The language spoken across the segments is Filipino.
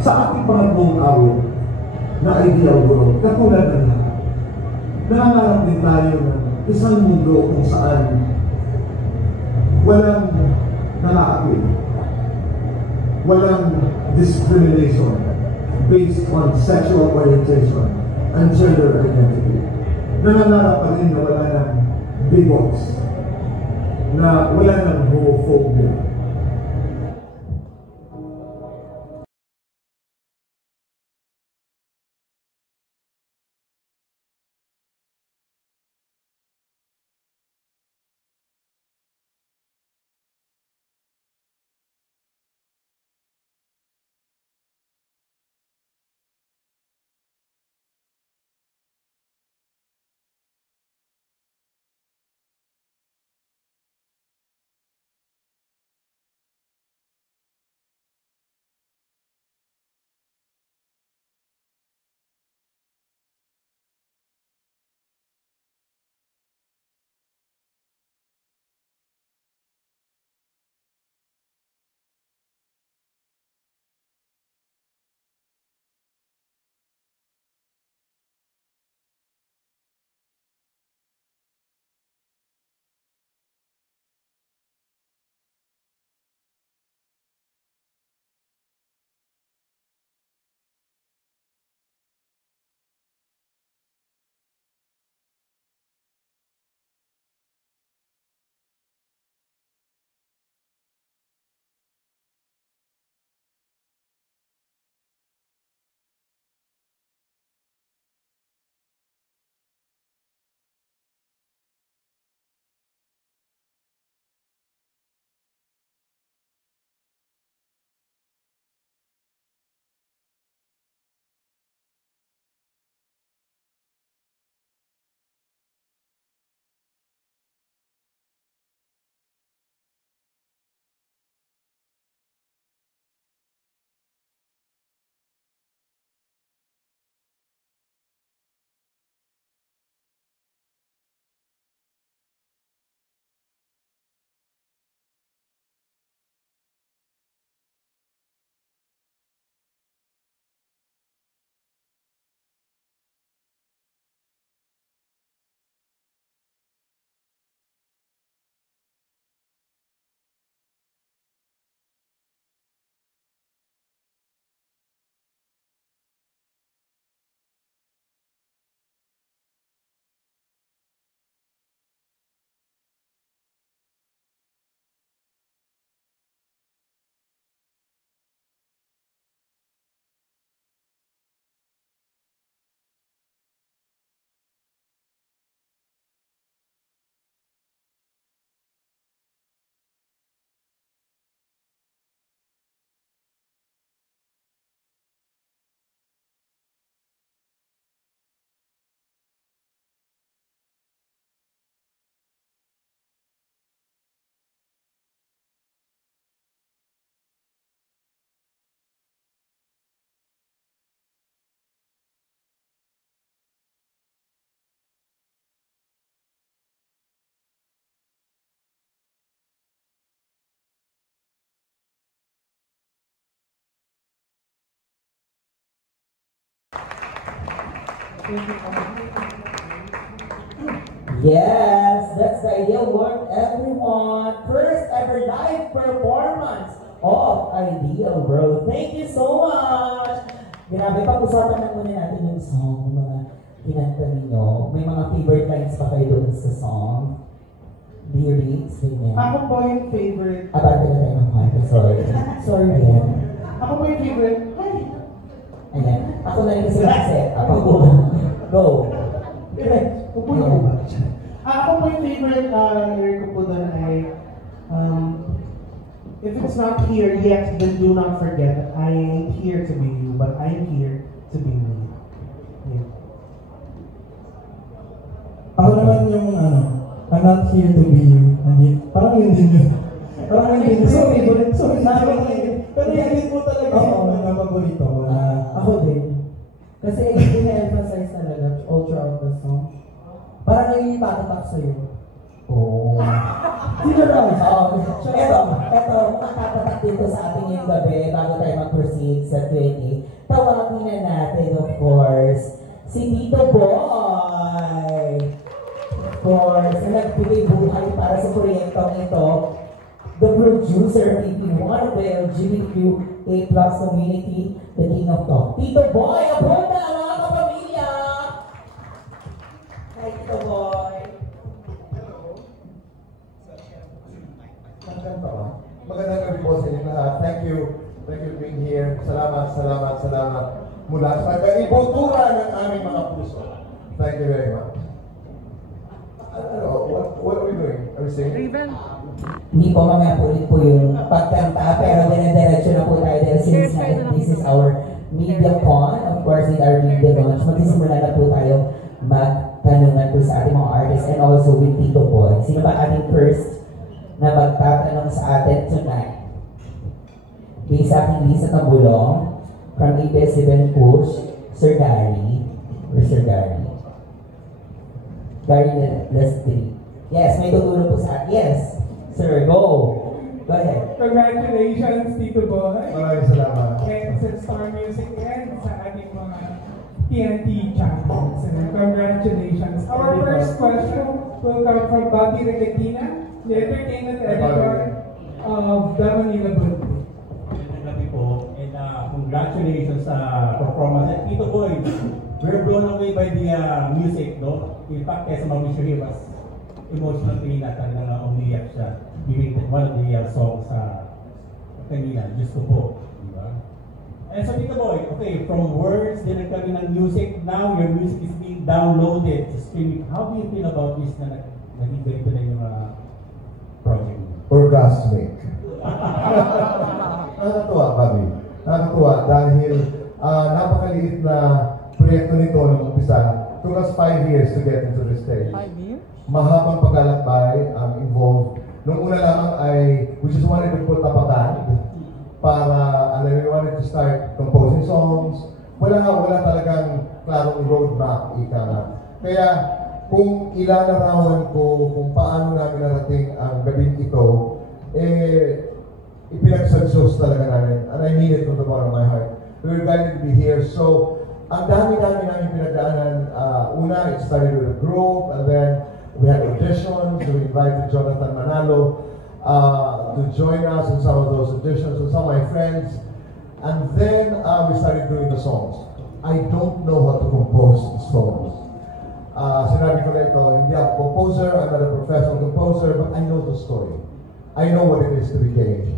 sa ating pangatlong awit na ideal world, katulad ng lahat, nangangarap din tayo ng isang mundo kung saan walang nakakapil, walang discrimination based on sexual orientation and gender identity. Nangangarap pa rin na wala ng bigots, na wala ng homophobia. Yes, that's the ideal world, everyone. First ever live performance of Ideal World. Thank you so much. Grabe, pag-usapan na muna natin yung song, yung mga kinanta ninyo. May mga favorite lines pa kayo doon sa song? Lyrics, ganyan. Ako po yung favorite. Abante na tayo ng mic. Sorry. Sorry. Ayan. Ako po yung favorite. Hi! Ayan. Ako na rin kasi. Ako po. Go. Pupuno ko ba? Ako po yung favorite lyric ko po doon ay if it's not here yet, then do not forget that I ain't here to be you, but I'm here to be me. Yeah. Ako naman yung I'm not here to be you. Parang yun din yun. Parang yun din. Sorry. Pero yun po talaga yung mga paborito ko na... Ako din. Kasi hindi na-emphasize talaga all throughout the song. Parang yung tatatak sa'yo. Oo. Sino raw? Oo. So, eto, makakatatak dito sa ating ngayong gabi bago tayo mag-proceed. sa Q&A. Tawagin na natin, of course, si Tito Boy. Of course, na nagbigay buhay para sa proyektong ito. The producer of AP1 of the LGBTQA+ community, the King of Talk. Tito Boy, abot na mga kapamilya! Hi, Tito Boy. Magandang gabi po sa inyo lahat. Thank you for being here. Salamat mula sa kaibuturan ng aming mga puso. Thank you very much. What are we doing? Are we singing? Hindi po, mamaya po ulit po yung pagkanta, pero dinadiretso na po tayo dahil since this is our media con, of course, with our media launch, magsisimula na po tayo magtanungan po sa ating mga artists and also with Tito Boy. Sino ba ating first na magtatanong sa atin tonight? Based sa aking Lisa Tambulong, from ABS-CBN Push, Sir Gary, or Sir Gary? Gary Lestri. Yes, may tutulong po sa atin. Yes, sir, go. Go ahead. Congratulations, Tito Boy. Maraming salamat. And sa Star Music and sa ating mga TNT champions. And congratulations. Our first question will come from Bobby Regatina, the entertainment editor of The Manila Bulletin. Magandang gabi po, and congratulations sa performance. And Tito Boy, we're blown away by the music, no? In fact, kaya sa mga missionary was emotional kanina, talagang umiyak siya. Giving one of the songs sa kanina, just to po. Diba? And so Tito Boy, okay, from words, din kami ng music, now your music is being downloaded, streaming. How do you feel about this na naging ganito na yung project mo? Orgasmic. Nakakatuwa, Bobby. Nakakatuwa dahil napakaliit na proyekto nito nung umpisa. Took us 5 years to get into this stage. 5 years? Mahabang paglalakbay involved. Nung una lamang ay, we just wanted to put up a band para, we wanted to start composing songs. Wala talagang klarong roadmap, ika nga. Kaya, kung ilalarawan ko kung paano namin narating ang gabing ito, ipinagsadyos talaga namin. And I mean it from the bottom of my heart. We were glad to be here. So, ang dami-dami namin pinagdaanan. Una, it started with a group, and then we had auditions. We invited Jonathan Manalo to join us in some of those auditions with some of my friends. And then we started doing the songs. I don't know how to compose songs. Sinabi ko na ito, hindi ako composer, I'm not a professional composer, but I know the story. I know what it is to be gay.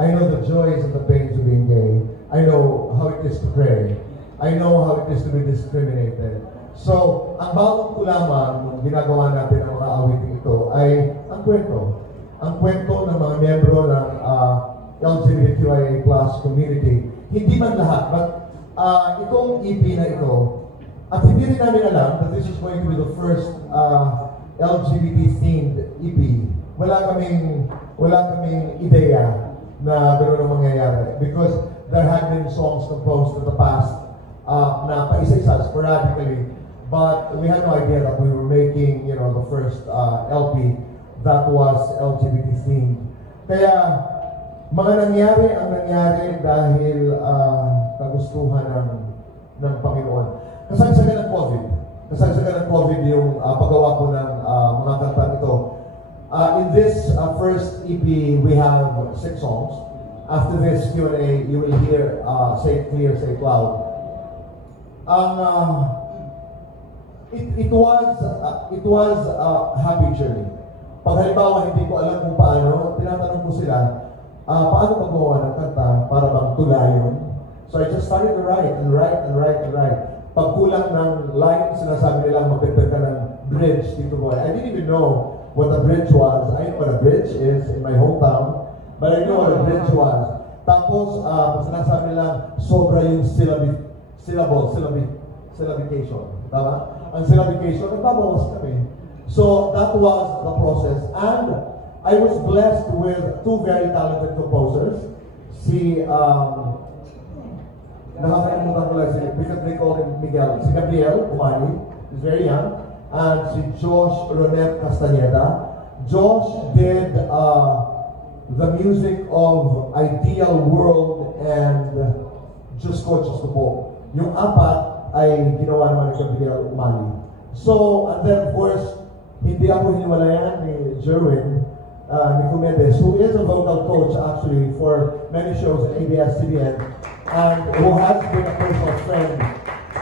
I know the joys and the pains of being gay. I know how it is to pray. I know how it is to be discriminated. So, ang bawat ko lamang nung ginagawa natin ang mga awiting ito ay ang kwento. Ang kwento ng mga miyembro ng LGBTQIA+ community. Hindi man lahat, but itong EP na ito, at hindi rin namin alam that this is going to be the first LGBT-themed EP. Wala kaming ideya na gano'n ang mangyayari. Because there had been songs composed in the past na paisa-isa, sporadically. But we had no idea that we were making, the first LP that was LGBT-themed. Kaya, ang nangyari dahil kagustuhan ng Panginoon. Kasagsagan ng COVID. Kasagsagan ng COVID yung paggawa ko ng mga kantang ito. In this first EP, we have 6 songs. After this Q&A, you will hear Say It Clear, Say It Loud. It was a happy journey. Pag halimbawa hindi ko alam kung paano, tinatanong ko sila, paano paggawa ng kanta para bang tulayon? So I just started to write and write and write and write. Pag kulang ng line, sinasabi nila magpipit ka ng bridge, Tito Boy. I didn't even know what a bridge was. I know what a bridge is in my hometown, but I know what a bridge was. Tapos, sinasabi nila, sobra yung syllabication. Tama? Ang syllabication, nagbabawas kami. So, that was the process. And I was blessed with 2 very talented composers. Si nakakalimutan ko lang because they call him Miguel. Si Gabriel Umani, he's very young. And si Josh Ronet Castaneda. Josh did the music of Ideal World and Diyos ko po. Yung apat ay ginawa naman ni Gabriel Umali. So, and then of course, hindi ako hiniwalayan ni Jerwin Nicomedes, who is a vocal coach actually for many shows in ABS-CBN and who has been a personal friend.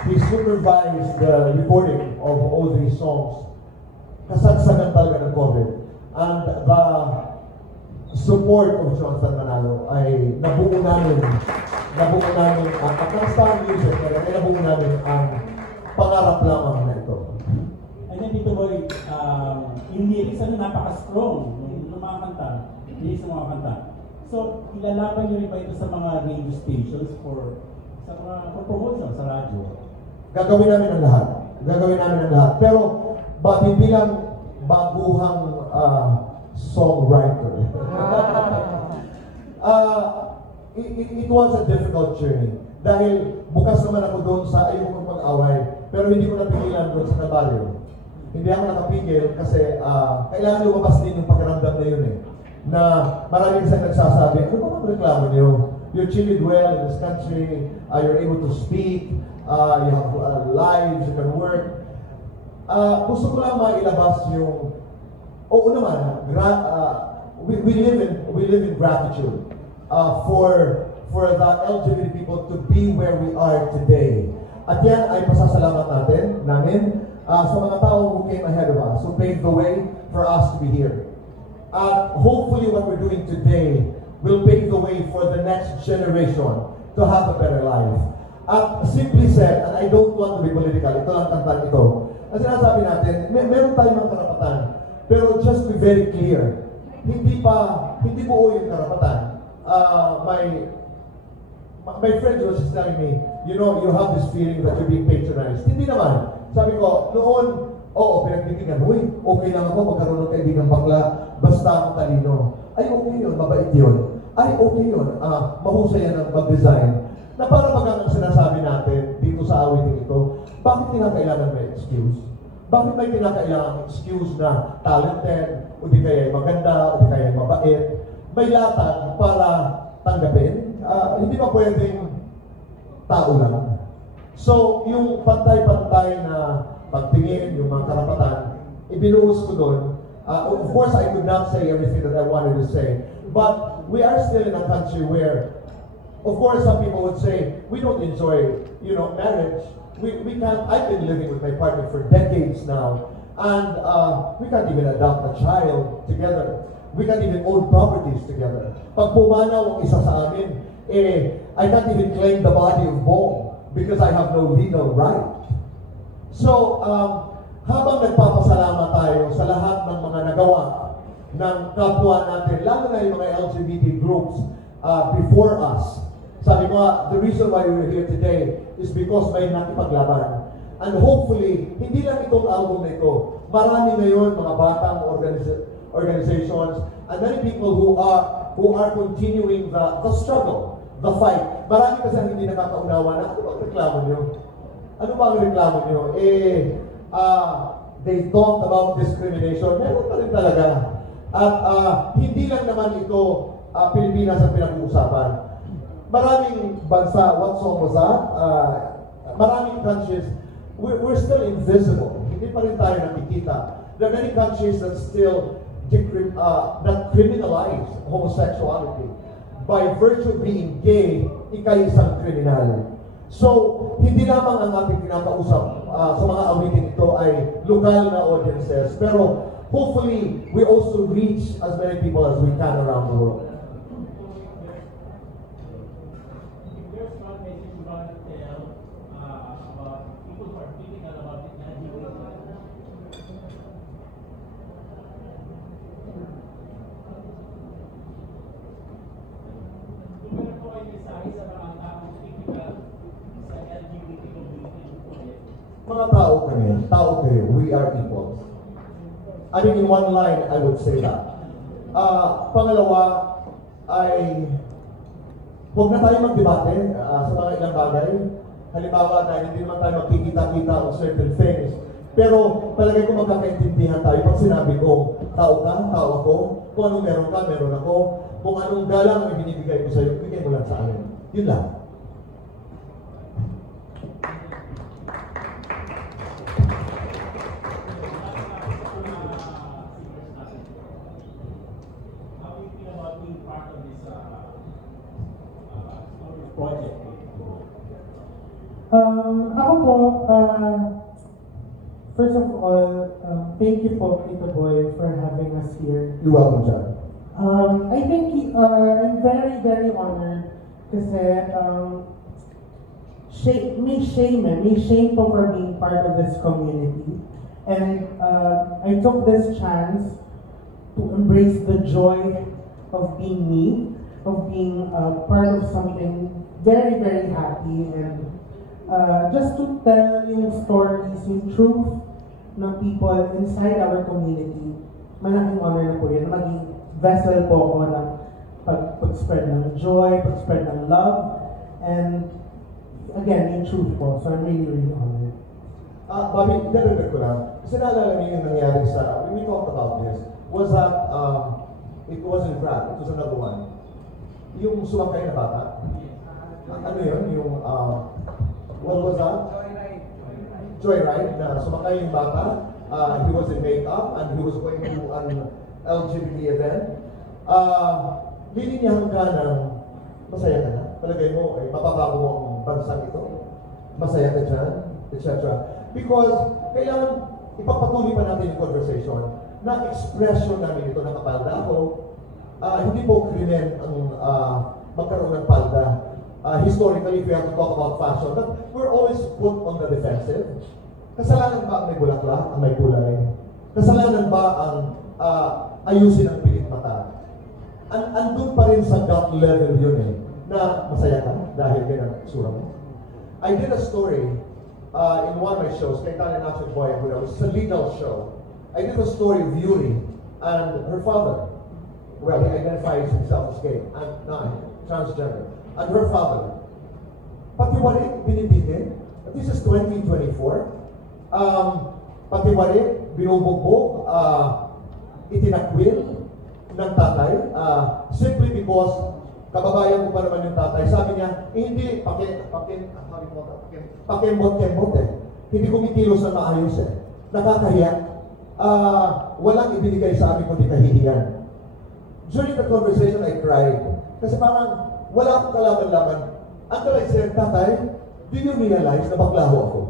He supervised the recording of all these songs. Kasagsagan talaga ng COVID. And the support of Jonathan Manalo ay nabuo namin ang Star Music, ay nabuo namin ang pangarap lamang na ito. And then dito boy, yung lyrics ano napaka-strong ng mga kanta, lyrics ng mga kanta. So, ilalaban nyo rin ba ito sa mga radio stations for promotion sa radyo? Gagawin namin ang lahat. Pero, hindi lang baguhang songwriter. It was a difficult journey. Dahil bukas naman ako doon sa ayoko mag-away, pero hindi ko napigilan doon sa Calvario. Hindi ako nakapigil kasi kailangan lumabas din yung pakiramdam na yun eh. Na marami kasi nagsasabi, ano ba ang reklamo niyo? You're treated well in this country, you're able to speak, you have lives, you can work. Gusto ko lang mailabas yung, oo naman, we live in gratitude for the LGBT people to be where we are today. At yan ay pasasalamat namin sa mga tao who came ahead of us, who paved the way for us to be here. Hopefully what we're doing today will pave the way for the next generation to have a better life. Simply said, and I don't want to be political, ito lang kantang ito. Ang sinasabi natin, meron tayong mga karapatan, pero just be very clear, hindi buo yung karapatan. My friend was just telling me, you know, you have this feeling that you're being patronized. Hindi naman. Sabi ko, noon, pinagbibigyan, okay lang ako magkaroon ng kaibigang bakla, basta ako talino. Ay, okay yun, mabait yun. Ay, okay yun, mahusay yan ang mag-design. Na para bagang ang sinasabi natin dito sa awiting ito, bakit kinakailangan may excuse? Bakit may kinakailangan excuse na talented, o di kaya maganda, o di kaya mabait? May latag para tanggapin. Hindi pa pwedeng tao lang. So, yung pantay-pantay na pagtingin, yung mga karapatan, ibinuhos ko doon. Of course, I could not say everything that I wanted to say. But we are still in a country where, of course, some people would say, we don't enjoy, marriage. We can't, I've been living with my partner for decades now. And we can't even adopt a child together. We can't even own properties together. Pag pumanaw ang isa sa amin, I can't even claim the body of Bong because I have no legal right. So, habang nagpapasalamat tayo sa lahat ng mga nagawa ng kapwa natin, lalo na yung mga LGBT groups before us. Sabi ko, the reason why we're here today is because may nakipaglaban. And hopefully, hindi lang itong album na ito. Marami ngayon, mga batang organizations, and many people who are continuing the struggle, the fight. Marami kasi hindi nakakaunawa na, ano bang reklamo nyo? Ano bang reklamo nyo? They talk about discrimination. Meron pa rin talaga. At hindi lang naman ito Pilipinas ang pinag-uusapan. Maraming bansa, what song was that? Maraming countries, we're still invisible. Hindi pa rin tayo nakikita. There are many countries that still that criminalize homosexuality. By virtue of being gay, ikay isang kriminal. So, hindi lamang ang ating kinakausap sa mga awitin ito ay lokal na audiences, pero hopefully, we also reach as many people as we can around the world. There's one message you want to tell about people who are critical about the LGBT. Kung po ay mensahe sa mga taong critical sa LGBT community. Mga tao kayo, we are equals. I mean, in one line, I would say that. Pangalawa ay huwag na tayo magdebate sa mga ilang bagay. Halimbawa na hindi naman tayo magkikita-kita on certain things. Pero palagay ko magkakaintindihan tayo pag sinabi ko, tao ka, tao ako, kung anong meron ka, meron ako, kung anong galang ang binibigay ko sa'yo, bigay mo lang sa akin. Yun lang. project? Ako po, first of all, thank you po, Tito Boy, for having us here. You're welcome, John. I think I'm very, very honored kasi may shame po for being part of this community. And I took this chance to embrace the joy of being me, of being part of something very, very happy, and just to tell yung stories, yung truth ng people inside our community. Malaking honor na po yun. Maging vessel po ako ng pag-spread ng joy, pag-spread ng love, and again, yung truth po. So I'm really, really honored. Bobby, dagdag ko lang. Kasi naalala niyo yung nangyari sa, when we talked about this, was that, it wasn't Brad, it was another one. Yung sumakay na bata. Ano yun? Yung, what was that? Joyride, na sumakay yung bata. He was in makeup and he was going to an LGBT event. Lilinyahan ka ng masaya ka na. Palagay mo, mapabago mo ang bansang ito. Masaya ka dyan, etc. Because kailangan ipapatuloy pa natin yung conversation na expression namin ito ng kapalda. Ako, hindi po krimen ang magkaroon ng palda. Historically, if we have to talk about fashion, but we're always put on the defensive. Kasalanan ba ang may bulaklak, ang may kulay? Kasalanan ba ang ayusin ang pilit mata? Andun pa rin sa gut level yun na masaya ka dahil ganyan ang sura mo. I did a story in one of my shows, kay Tanya Nacho Boy, it was a legal show. I did a story of Yuri and her father. Well, he identifies himself as gay, and transgender. And her father. Patiwari, binibitin. This is 2024. Patiwari, binubugbog, itinakwil ng tatay. Simply because kababayan ko pa naman yung tatay. Sabi niya, hindi, pakembot-kembot Hindi kumikilos na maayos Nakakahiya. Walang ibinigay sa amin kundi kahihiyan. During the conversation, I cried. Kasi parang, wala akong kalaman-laman. Until I said, tatay, do you realize na baklaho ako?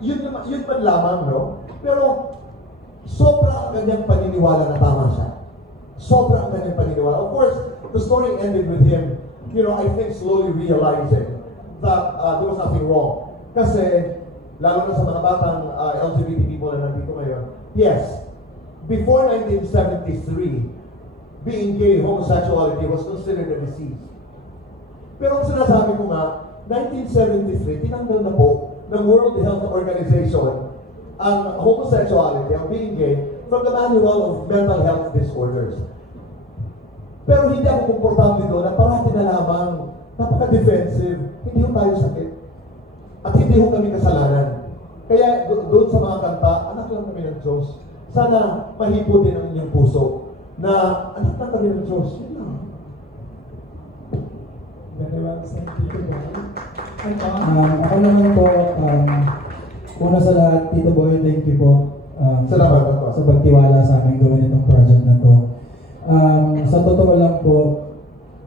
Yun man lamang, no? Pero, sobra ang kanyang paniniwala na tama siya. Sobra ang kanyang paniniwala. Of course, the story ended with him, I think slowly realizing that there was nothing wrong. Kasi, lalo na sa mga batang LGBT people na nandito ngayon, yes, before 1973, being gay, homosexuality was considered a disease. Pero ang sinasabi ko nga, 1973, tinanggal na po ng World Health Organization ang homosexuality, ang being gay, from the Manual of Mental Health Disorders. Pero hindi ako komportable doon na parati na lamang napaka-defensive, hindi ho tayo sakit. At hindi ho kami kasalanan. Kaya doon sa mga kanta, anak lang kami ng Diyos. Sana mahipo din ang inyong puso na anak na kami ng Diyos. Yun lang. Very well said, Tito Boy. Ako naman po, una sa lahat, Tito Boy, thank you po Salamat po. sa pagtiwala sa amin gawin itong project na to. Sa totoo lang po,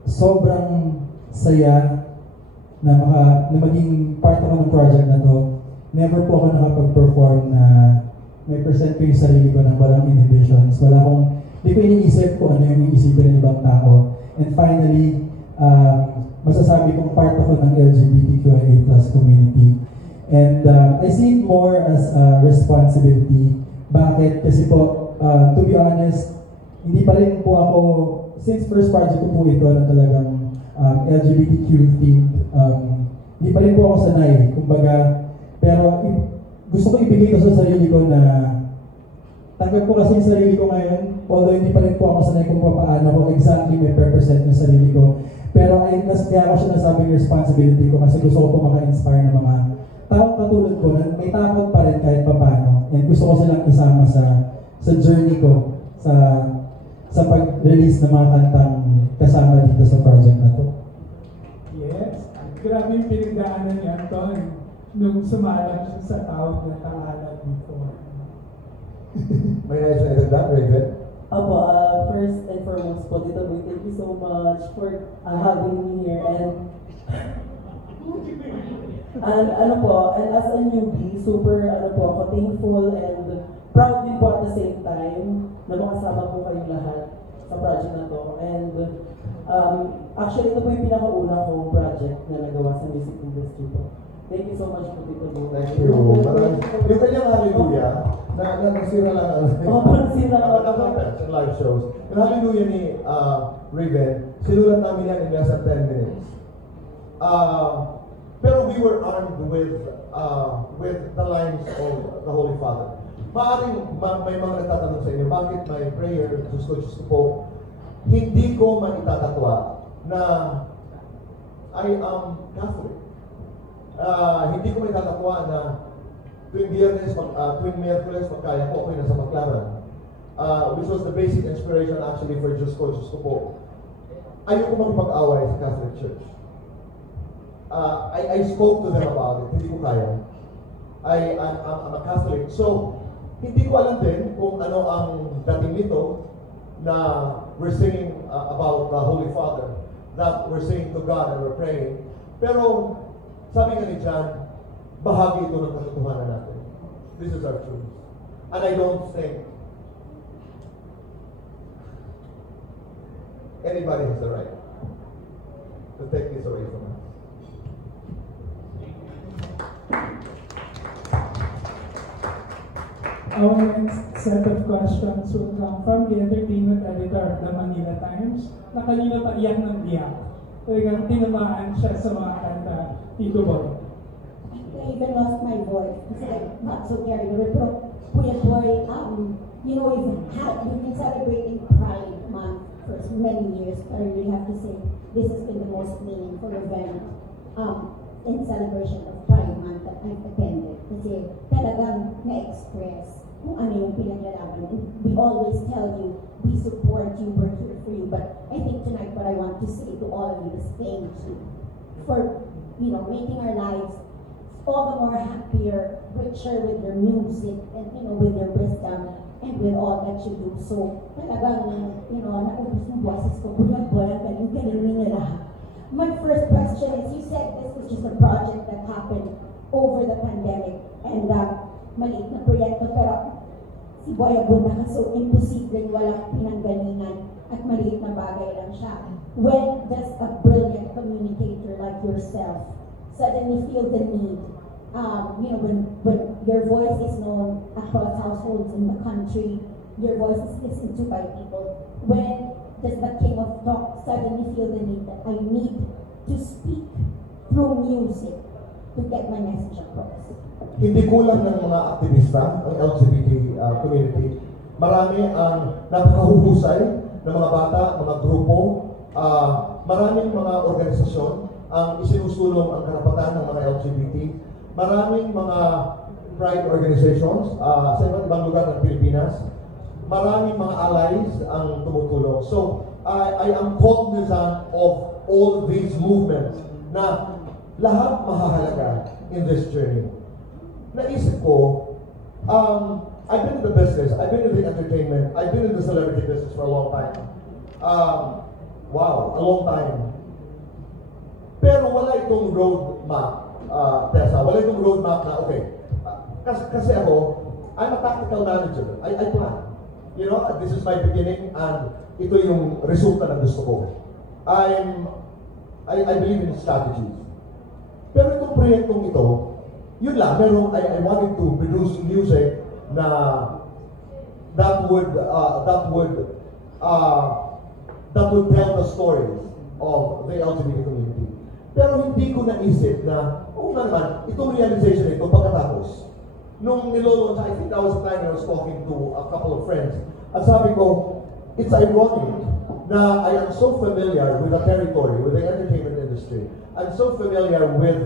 sobrang saya na maging part ako ng project na to. Never po ako nakapag-perform na may present ko yung sarili ko ng walang inhibitions. Hindi ko iniisip kung ano yung iisipin ng ibang tao. And finally, masasabi kong part ako ng LGBTQIA+ community. And I see it more as a responsibility. Bakit? Kasi po, to be honest, hindi pa rin po ako, since first project ko po ito na talagang LGBTQ themed, hindi pa rin po ako sanay. Kumbaga, pero gusto ko ibigay ko sa sarili ko na tanggap ko kasi yung sarili ko ngayon, although hindi pa rin po ako sanay kung paano ko exactly may represent yung sarili ko. Pero kaya ko siya nasabing responsibility ko kasi gusto ko po maka-inspire ng mga taong katulad ko na may takot pa rin kahit paano. And gusto ko silang isama sa journey ko, sa pag-release ng mga kantang kasama dito sa project na to. Yes. Grabe yung pinagdaanan ni Anton nung sumalang siya sa tawag na tangalan before. May nais na isang Raven? Apo, first and foremost po, Tito Boy, thank you so much for having me here. And ano po, and as a newbie, super ano po ako, thankful and proud din po at the same time na makasama po kayong lahat sa project na to. And actually, ito po yung pinakauna kong project na nagawa sa music industry po. Thank you so much po, Tito Boy. Thank you. Yung kanyang hallelujah, na nasira lang nasira lang. sa live shows. Yung hallelujah ni Raven, sinulat namin yan in less than 10 minutes. Pero we were armed with the lines of the Holy Father. Maaring may mga nagtatanong sa inyo, bakit may prayer, Diyos ko po, hindi ko maitatatwa na I am Catholic. Hindi ko maitatatwa na tuwing Miyerkules, magkaya ko, ako'y nasa Baclaran. Which was the basic inspiration actually for Diyos ko po. Ayoko makipag-away sa Catholic Church. I spoke to them about it. Hindi ko kaya. I'm a Catholic. So, hindi ko alam din kung ano ang dating nito na we're singing about the Holy Father, that we're singing to God and we're praying. Pero, sabi nga ni John, bahagi ito ng katotohanan natin. This is our truth. And I don't think anybody has the right to take this away from us. Our next set of questions will come from the entertainment editor of the Manila Times na kanina pa iyak ng iyak. Talagang tinamaan siya sa mga kanta, Tito Boy. I even lost my voice because I got so carried away. Pero Kuya Boy, you know, we've been celebrating Pride Month for many years, but I really have to say this has been the most meaningful event in celebration of Pride Month that I've attended. Kasi talagang na-express kung ano yung pinaglalaban. And we always tell you, we support you, we're here for you. But I think tonight what I want to say to all of you is thank you for, you know, making our lives all the more happier, richer with your music and, you know, with your wisdom and with all that you do. So, talagang, you know, naubos yung boses ko, Kuya Boy, ang galing nila. My first question is, you said this was just a project that happened over the pandemic and maliit na proyekto, pero si Boy Abunda so imposible, walang pinanggalingan at maliit na bagay lang siya. When does a brilliant communicator like yourself suddenly feel the need, you know, when your voice is known across households in the country, your voice is listened to by people, when does the King of Talk suddenly feel the need that I need to speak through music to get my message across? Hindi kulang ng mga aktivista, ang LGBT community. Marami ang napakahuhusay ng mga bata, mga grupo, maraming mga organisasyon ang isinusulong ang karapatan ng mga LGBT. Maraming mga pride organizations sa iba't ibang lugar ng Pilipinas. Maraming mga allies ang tumutulong. So, I am cognizant of all these movements na lahat mahahalaga in this journey. Naisip ko, I've been in the business, I've been in the entertainment, I've been in the celebrity business for a long time. Wow, a long time. Pero wala itong roadmap, Tessa, wala itong roadmap na, okay, kasi ako, I'm a tactical manager, I plan. You know, this is my beginning and ito yung resulta ng gusto ko. I believe in strategies. Pero itong proyektong ito, yun lang, I wanted to produce music na that would tell the stories of the LGBT community. Pero hindi ko naisip na, naman, itong realization ito pagkatapos. Nung nilolunch, I think that was the time I was talking to a couple of friends. At sabi ko, it's ironic na I am so familiar with the territory, with the entertainment industry. I'm so familiar with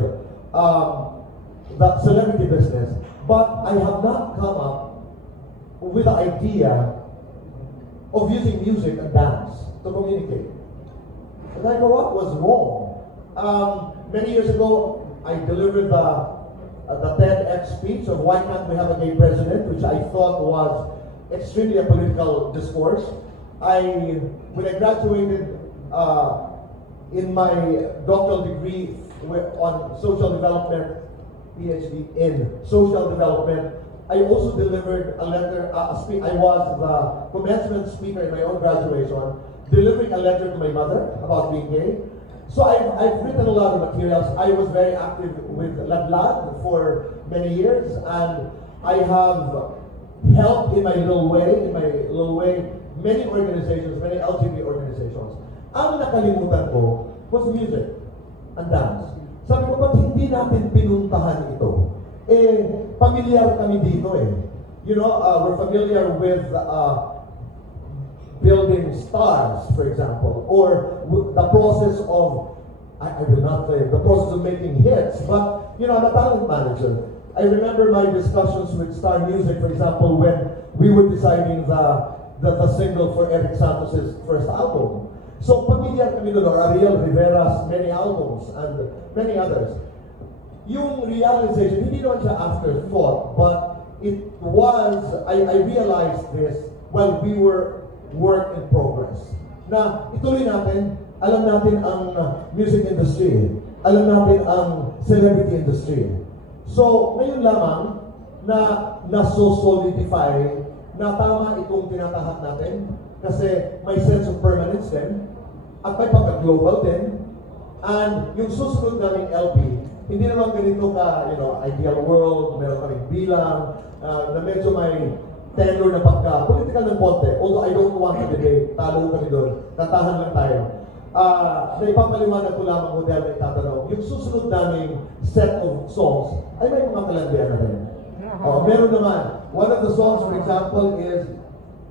the celebrity business, but I have not come up with the idea of using music and dance to communicate. And I go, what was wrong? Many years ago, I delivered the TEDx speech of why can't we have a gay president, which I thought was extremely a political discourse. When I graduated in my doctoral degree on social development, PhD in social development, I also delivered a letter. I was the commencement speaker in my own graduation, delivering a letter to my mother about being gay. So I've written a lot of materials. I was very active with Ladlad for many years, and I have helped in my little way, many organizations, many LGBT organizations. Ang nakalimutan ko was music and dance. Sabi ko, ba't hindi natin pinuntahan ito? Pamilyar kami dito eh. You know, we're familiar with building stars, for example, or the process of, I will not say, the process of making hits, but, you know, I'm a talent manager. I remember my discussions with Star Music, for example, when we were deciding the single for Eric Santos' first album. So, pamilyar kami doon, or Ariel Rivera's many albums, and many others. Yung realization, hindi naman siya afterthought, but it was, I realized this while we were work in progress. Na ituloy natin, alam natin ang music industry, alam natin ang celebrity industry. So, ngayon lamang na naso-solidify na tama itong tinatahak natin kasi may sense of permanence din at may pagka-global din. And yung susunod naming LP, hindi naman ganito ka, you know, ideal world, meron kaming bilang, na medyo may tenor na pagka-political ng konti. Although I don't want to debate, talo kami doon, tatahan lang tayo. Na ipapaliwanag ko lamang model na itatanong, yung susunod naming set of songs ay may mga kalandian na rin. Meron naman. One of the songs, for example, is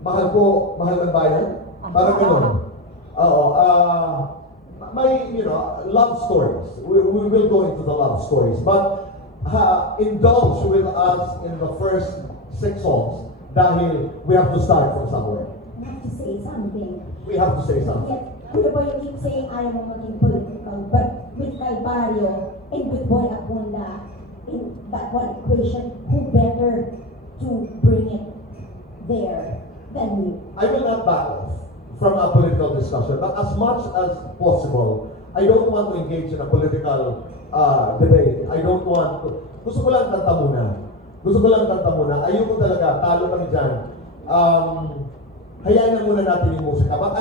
Mahal Ko, Mahal ng Bayan. Parang ganun. May, you know, love stories. We will go into the love stories. But indulge with us in the first 6 songs dahil we have to start from somewhere. We have to say something. We have to say something. Yes. Kuya Boy, you keep saying ayaw mo maging political, but with Calvario and with Boy Abunda, in that one equation, who better to bring it there than you? I will not back off from a political discussion, but as much as possible, I don't want to engage in a political debate. I don't want to. Gusto ko lang kanta muna. Ayoko talaga, talo kami dyan. Hayaan na muna natin yung musika. But